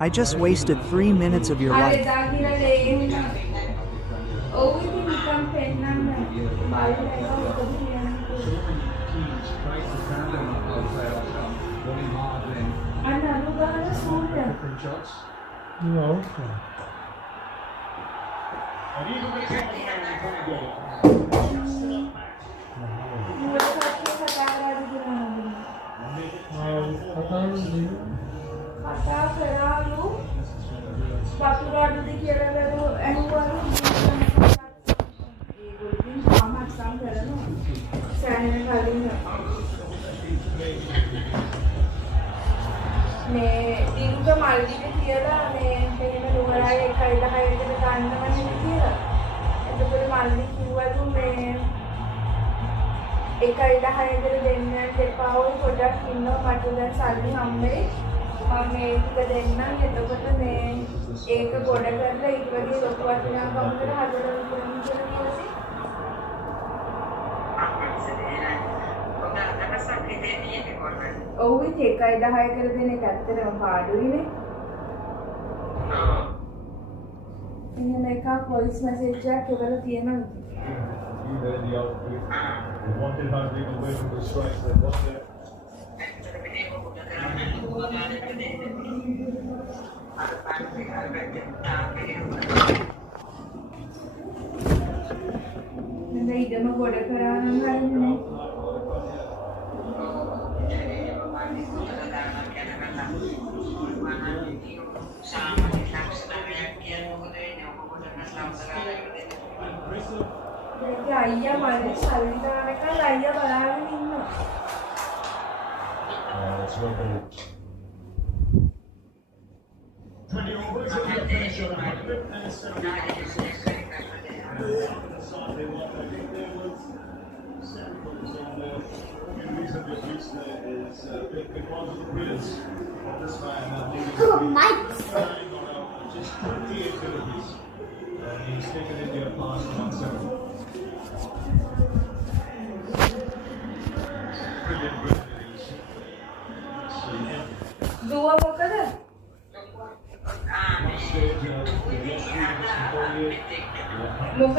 I just wasted 3 minutes of your life. No. Dinuka මල්දිවේ කියලා මේ නුවරයි එකයි 10කට ගන්නවනේ කියලා. එතකොට මල්දි කිව්වලු මේ එකයි 10කට දෙන්න දෙපා ඔය පොඩක් ඉන්නවා මට දැන් සල්ලි හම්බෙයි. මම මේ ටික දෙන්නම්. එතකොට මේ ඒක ගොඩ කරලා ඊට වගේ ලොකු වටිනාකමකට හදලා දෙන්න කියලා. ඔව් ඉතින් එකයි 10 කර දෙන එක ඇත්තටම පාඩුයිනේ. එහෙනම් එකක් වොයිස් මැසේජ් එකක් එවලා තියෙනවා. නේද ඉදම ගොඩ කරා නම් හරියන්නේ. අයියා මල්ලි සල්ලි දානකල් අයියා බලාගෙන ඉන්නවා. Dua මොකද? මොකද?